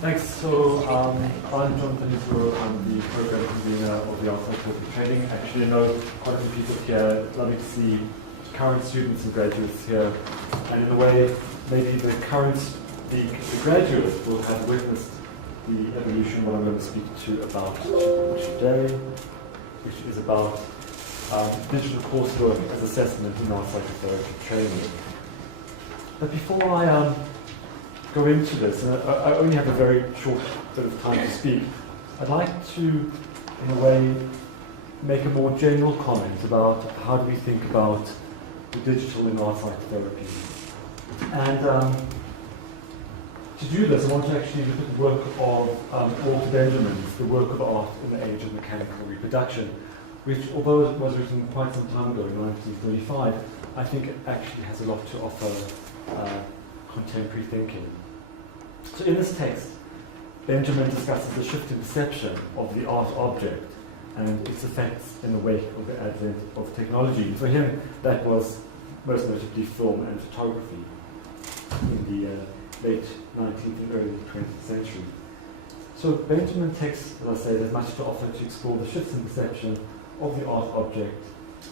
Thanks. So I'm Jonathan Isserow. I'm the program convener of the Artefacts training. Actually, I know quite a few people here. Lovely to see current students and graduates here. And in a way, maybe the graduates will have witnessed the evolution of what I'm going to speak to about today, which is about digital coursework as assessment in our psychotherapy training. But before I go into this, and I only have a very short bit of time to speak, I'd like to, in a way, make a more general comment about how do we think about the digital in art psychotherapy. And to do this, I want to actually look at the work of Walter Benjamin's, The Work of Art in the Age of Mechanical Reproduction, which, although it was written quite some time ago, in 1935, I think it actually has a lot to offer contemporary thinking. So in this text, Benjamin discusses the shift in perception of the art object and its effects in the wake of the advent of technology. And for him, that was most notably film and photography in the late 19th and early 20th century. So Benjamin takes, as I say, there's much to offer to explore the shifts in perception of the art object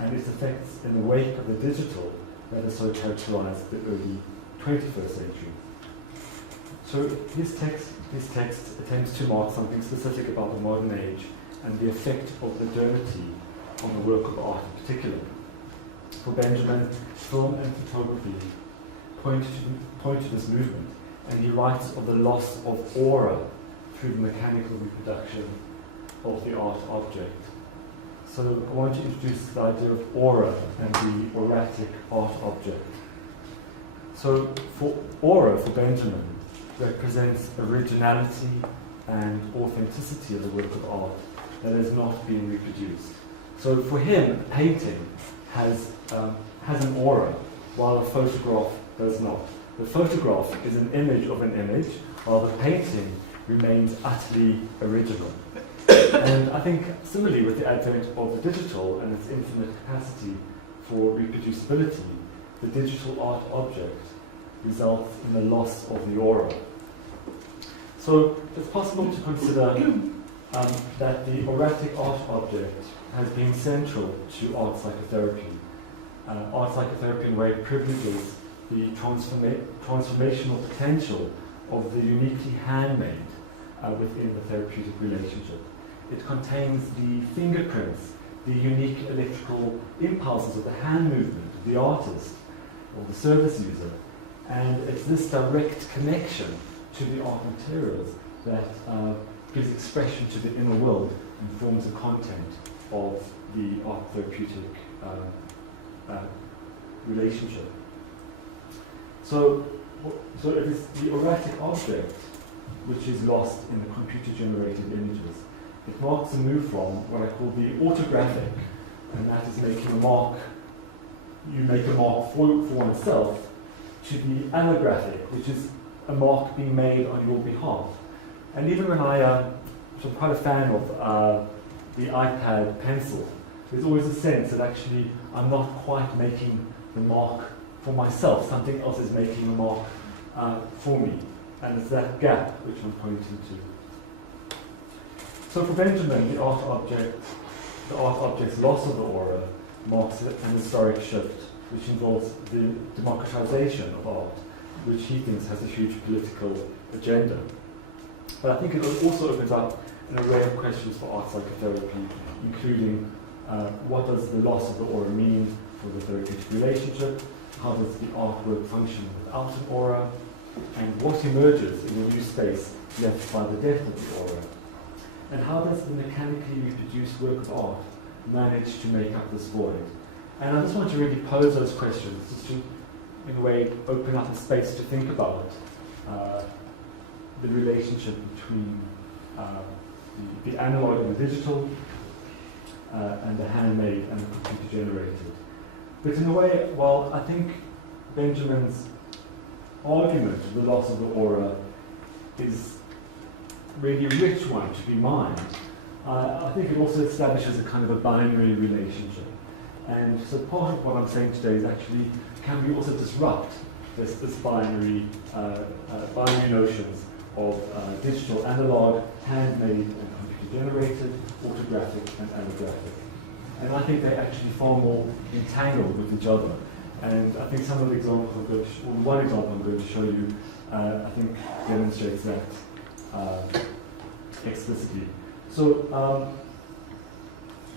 and its effects in the wake of the digital that has so characterized the early 21st century. So his text attempts to mark something specific about the modern age and the effect of modernity on the work of art in particular. For Benjamin, film and photography point to this movement, and he writes of the loss of aura through the mechanical reproduction of the art object. So I want to introduce the idea of aura and the auratic art object. So for aura, for Benjamin, represents originality and authenticity of the work of art that has not been reproduced. So for him, a painting has an aura, while a photograph does not. The photograph is an image of an image, while the painting remains utterly original. And I think similarly with the advent of the digital and its infinite capacity for reproducibility, the digital art object results in the loss of the aura. So it's possible to consider that the auratic art object has been central to art psychotherapy. Art psychotherapy in a way privileges the transformational potential of the uniquely handmade within the therapeutic relationship. It contains the fingerprints, the unique electrical impulses of the hand movement of the artist or the service user. And it's this direct connection to the art materials that gives expression to the inner world and forms the content of the art therapeutic relationship. So it is the auratic object which is lost in the computer-generated images. It marks a move from what I call the autographic, and that is making a mark. You make a mark for oneself, to the allographic, which is a mark being made on your behalf. And even when I'm quite a fan of the iPad pencil, there's always a sense that actually I'm not quite making the mark for myself. Something else is making the mark for me. And it's that gap which I'm pointing to. So for Benjamin, the art object's loss of the aura marks an historic shift, which involves the democratization of art, which he thinks has a huge political agenda. But I think it also opens up an array of questions for art psychotherapy, including what does the loss of the aura mean for the therapeutic relationship, how does the artwork function without an aura, and what emerges in the new space left by the death of the aura, and how does the mechanically reproduced work of art manage to make up this void. And I just want to really pose those questions, just to, in a way, open up a space to think about the relationship between the analog and the digital, and the handmade and the computer-generated. But in a way, while I think Benjamin's argument for the loss of the aura is really a rich one to be mined, I think it also establishes a kind of a binary relationship. And so part of what I'm saying today is actually, can we also disrupt this binary notions of digital, analog, handmade and computer-generated, autographic and allographic. And I think they're actually far more entangled with each other. And I think some of the examples I'm going to one example I'm going to show you, I think demonstrates that explicitly. So,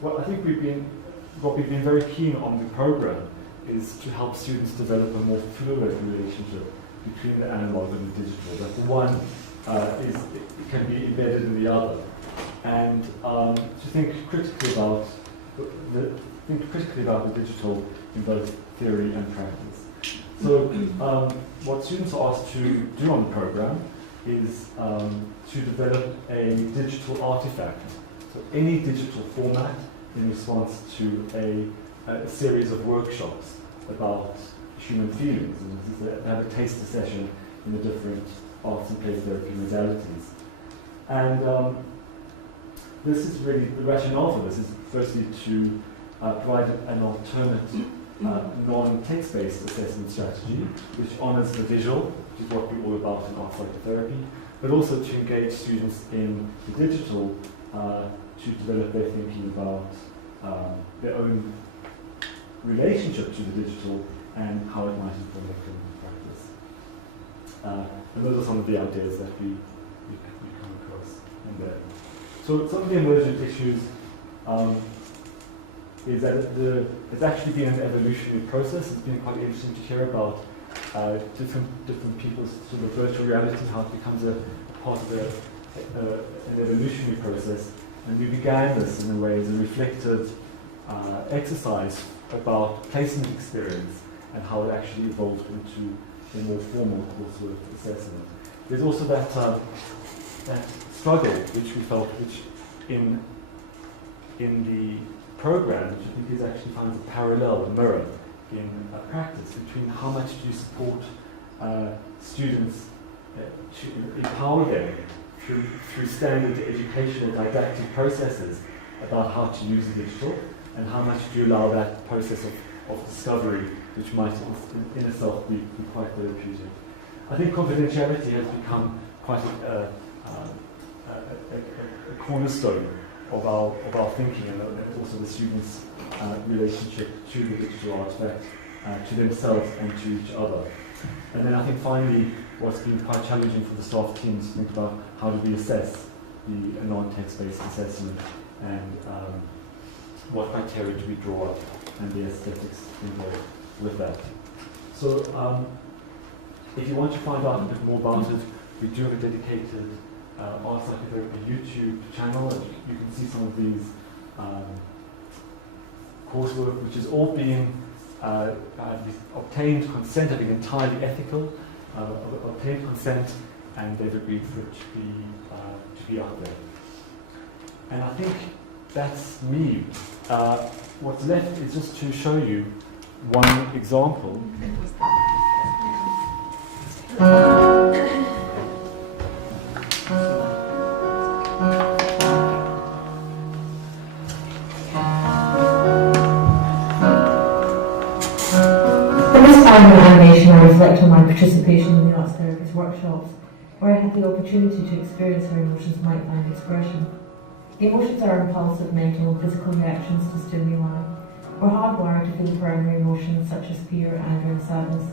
what we've been very keen on the program is to help students develop a more fluid relationship between the analog and the digital. That the one it can be embedded in the other, and to think critically about the digital in both theory and practice. So, what students are asked to do on the program is to develop a digital artifact. So, any digital format in response to a series of workshops about human feelings, and they have a taster session in the different arts and play therapy modalities. And this is really the rationale for this is firstly to provide an alternate non-text-based assessment strategy which honours the visual, which is what we're all about in art psychotherapy, but also to engage students in the digital to develop their thinking about their own relationship to the digital and how it might inform their clinical practice. And those are some of the ideas that we come across in there. So some of the emergent issues is that it's actually been an evolutionary process. It's been quite interesting to hear about different people's sort of virtual reality, how it becomes a part of an evolutionary process. And we began this in a way as a reflective exercise about placement experience and how it actually evolved into a more formal coursework assessment. There's also that struggle which we felt, which in the program, which I think is actually finds a parallel, a mirror in practice between how much do you support students to empower them through standard educational didactic processes about how to use the digital, and how much do you allow that process of discovery, which might in itself be quite therapeutic. I think confidentiality has become quite a cornerstone of our thinking, and also the students' relationship to the digital artifact, to themselves and to each other. And then I think finally, what's been quite challenging for the staff team is to think about how do we assess the non-text-based assessment, and what criteria do we draw up, and the aesthetics involved with that. So if you want to find out a bit more about it, we do have a dedicated art psychotherapy YouTube channel, and you can see some of these coursework, which is all being obtained consent, having entirely ethical, obtained consent, and they've agreed for it to be out there. And I think that's me. What's left is just to show you one example. Animation, I reflect on my participation in the arts therapist workshops, where I had the opportunity to experience how emotions might find expression. Emotions are impulsive mental and physical reactions to stimuli. We're hardwired to feel primary emotions such as fear, anger and sadness,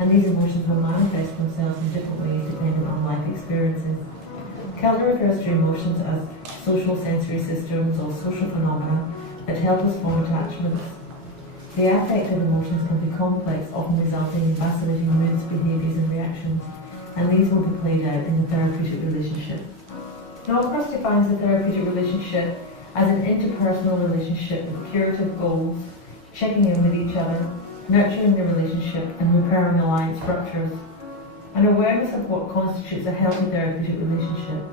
and these emotions will manifest themselves in different ways depending on life experiences. Kellner refers to emotions as social sensory systems or social phenomena that help us form attachments. The affective emotions can be complex, often resulting in vacillating moods, behaviours and reactions, and these will be played out in the therapeutic relationship. Norcross defines the therapeutic relationship as an interpersonal relationship with curative goals, checking in with each other, nurturing the relationship and repairing alliance ruptures. An awareness of what constitutes a healthy therapeutic relationship,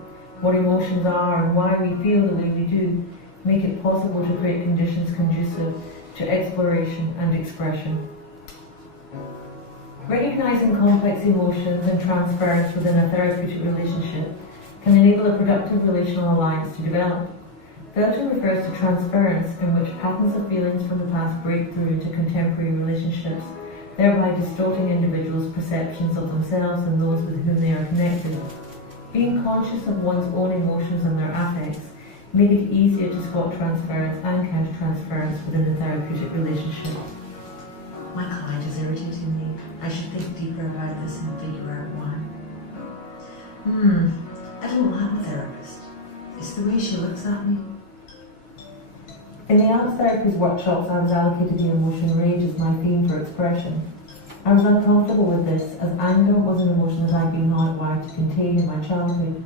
what emotions are and why we feel the way we do, make it possible to create conditions conducive to exploration and expression. Recognizing complex emotions and transference within a therapeutic relationship can enable a productive relational alliance to develop. Felton refers to transference, in which patterns of feelings from the past break through into contemporary relationships, thereby distorting individuals' perceptions of themselves and those with whom they are connected. Being conscious of one's own emotions and their affects make it easier to spot transference and counter-transference within the therapeutic relationship. My client is irritating me. I should think deeper about this and figure out why. I don't like the therapist. It's the way she looks at me. In the arts therapies workshops, I was allocated the emotion rage as my theme for expression. I was uncomfortable with this, as anger was an emotion that I'd been hardwired to contain in my childhood.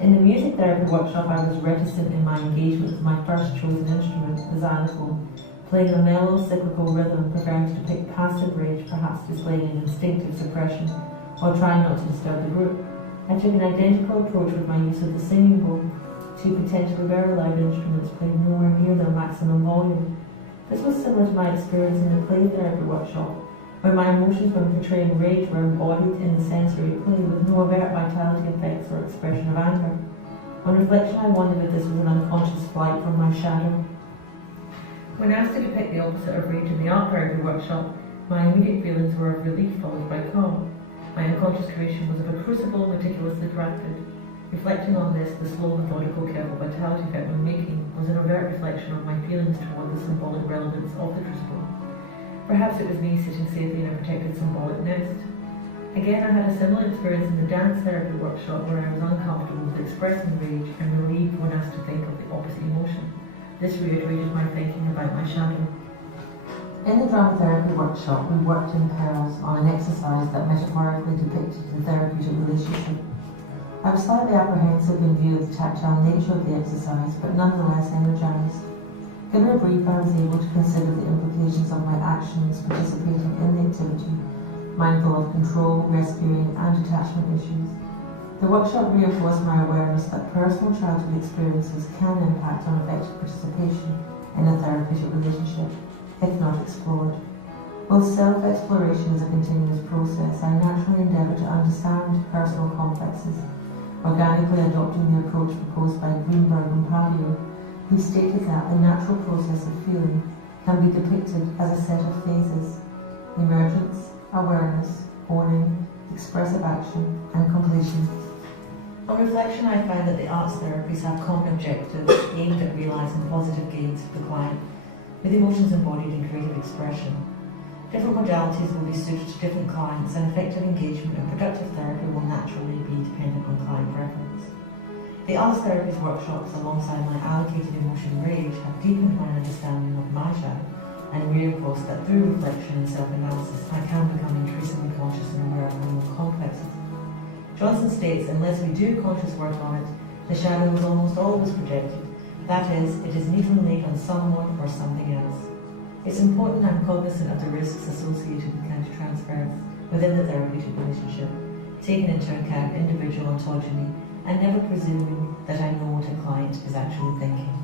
In the music therapy workshop, I was reticent in my engagement with my first chosen instrument, the xylophone, playing a mellow, cyclical rhythm, preferring to depict passive rage, perhaps displaying an instinctive suppression, while trying not to disturb the group. I took an identical approach with my use of the singing bowl, two potentially very loud instruments played nowhere near their maximum volume. This was similar to my experience in the play therapy workshop, where my emotions when portraying rage were embodied in the sensory play with no overt vitality effects or expression of anger. On reflection, I wondered if this was an unconscious flight from my shadow. When asked to depict the opposite of rage in the art therapy workshop, my immediate feelings were of relief followed by calm. My unconscious creation was of a crucible meticulously crafted. Reflecting on this, the slow, methodical, careful vitality effect when making was an overt reflection of my feelings toward the symbolic relevance of the crucible. Perhaps it was me sitting safely in a protected symbolic nest. Again, I had a similar experience in the dance therapy workshop where I was uncomfortable with expressing rage and relieved when asked to think of the opposite emotion. This reiterated my thinking about my shadow. In the drama therapy workshop, we worked in pairs on an exercise that metaphorically depicted the therapeutic relationship. I was slightly apprehensive in view of the tactile nature of the exercise, but nonetheless energized. Given a brief, I was able to consider the implications of my actions participating in the activity, mindful of control, rescuing, and attachment issues. The workshop reinforced my awareness that personal childhood experiences can impact on effective participation in a therapeutic relationship, if not explored. While self-exploration is a continuous process, I naturally endeavour to understand personal complexes, organically adopting the approach proposed by Greenberg and Pavio, who stated that the natural process of feeling can be depicted as a set of phases: emergence, awareness, owning, expressive action, and completion. On reflection, I found that the arts therapies have common objectives aimed at realising positive gains for the client, with emotions embodied in creative expression. Different modalities will be suited to different clients, and effective engagement and productive therapy will naturally be dependent on client preference. The arts therapies workshops, alongside my allocated emotion rage, have deepened my understanding of my shadow and reinforced that through reflection and self-analysis I can become increasingly conscious and aware of my own complexes. Johnson states, unless we do conscious work on it, the shadow is almost always projected. That is, it is neatly laid on someone or something else. It's important I'm cognizant of the risks associated with counter-transference within the therapeutic relationship, taking into account individual ontogeny and never presuming that I know what a client is actually thinking.